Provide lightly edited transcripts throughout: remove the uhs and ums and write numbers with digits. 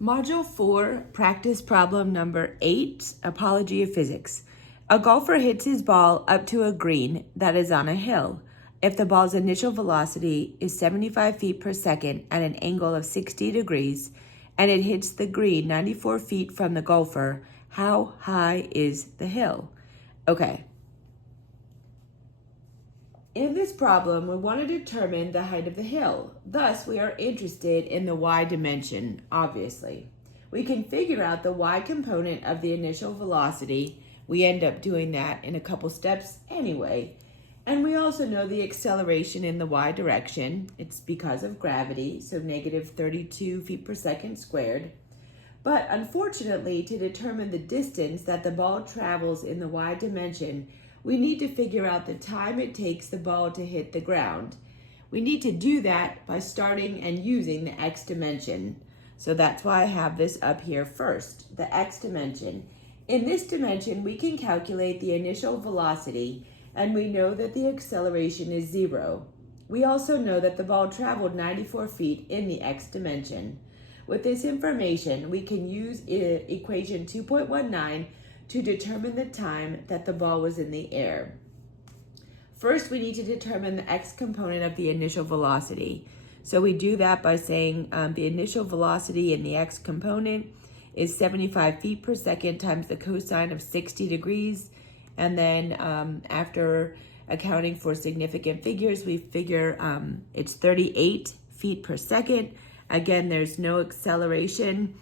Module 4, practice problem number 8, Apologia Physics. A golfer hits his ball up to a green that is on a hill. If the ball's initial velocity is 75 feet per second at an angle of 60 degrees, and it hits the green 94 feet from the golfer, how high is the hill? Okay. In this problem, we want to determine the height of the hill. Thus, we are interested in the y dimension, obviously. We can figure out the y component of the initial velocity. We end up doing that in a couple steps anyway. And we also know the acceleration in the y direction. It's because of gravity, so negative 32 feet per second squared. But unfortunately, to determine the distance that the ball travels in the y dimension, we need to figure out the time it takes the ball to hit the ground. We need to do that by starting and using the x dimension. So that's why I have this up here first, the x dimension. In this dimension, we can calculate the initial velocity, and we know that the acceleration is 0. We also know that the ball traveled 94 feet in the x dimension. With this information, we can use equation 2.19 to determine the time that the ball was in the air. First, we need to determine the x component of the initial velocity. So we do that by saying the initial velocity in the x component is 75 feet per second times the cosine of 60 degrees. And then after accounting for significant figures, we figure it's 38 feet per second. Again, there's no acceleration.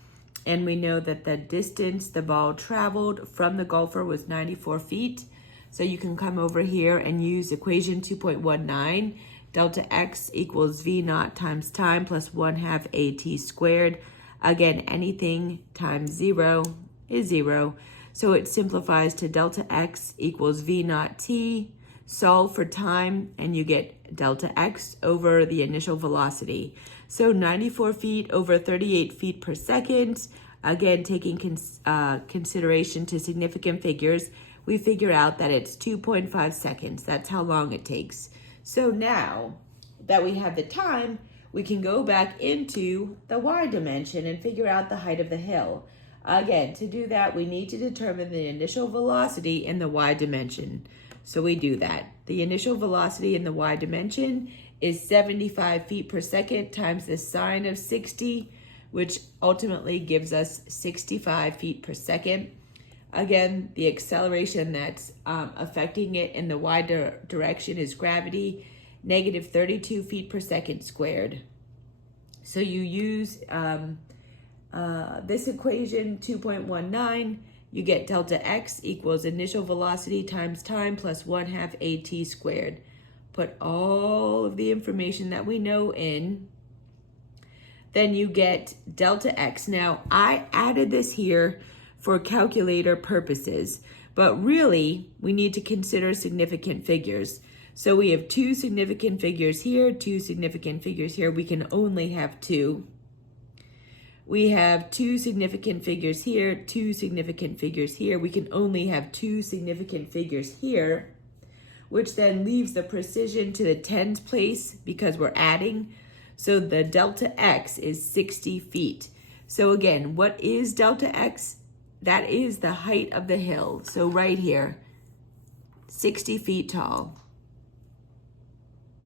And we know that the distance the ball traveled from the golfer was 94 feet. So you can come over here and use equation 2.19. Delta x equals v naught times time plus 1/2 at squared. Again, anything times 0 is 0. So it simplifies to delta x equals v naught t. Solve for time and you get delta x over the initial velocity. So 94 feet over 38 feet per second. Again, taking consideration to significant figures, we figure out that it's 2.5 seconds. That's how long it takes. So now that we have the time, we can go back into the y dimension and figure out the height of the hill. Again, to do that, we need to determine the initial velocity in the y dimension. So we do that. The initial velocity in the y dimension is 75 feet per second times the sine of 60, which ultimately gives us 65 feet per second. Again, the acceleration that's affecting it in the y direction is gravity, negative 32 feet per second squared. So you use this equation 2.19, you get delta x equals initial velocity times time plus 1/2 at squared. Put all of the information that we know in. Then you get delta x. Now, I added this here for calculator purposes, but really, we need to consider significant figures. So we have 2 significant figures here, 2 significant figures here. We can only have 2. We have 2 significant figures here, 2 significant figures here. We can only have 2 significant figures here, which then leaves the precision to the tens place because we're adding. So the delta x is 60 feet. So again, what is delta x? That is the height of the hill. So right here, 60 feet tall.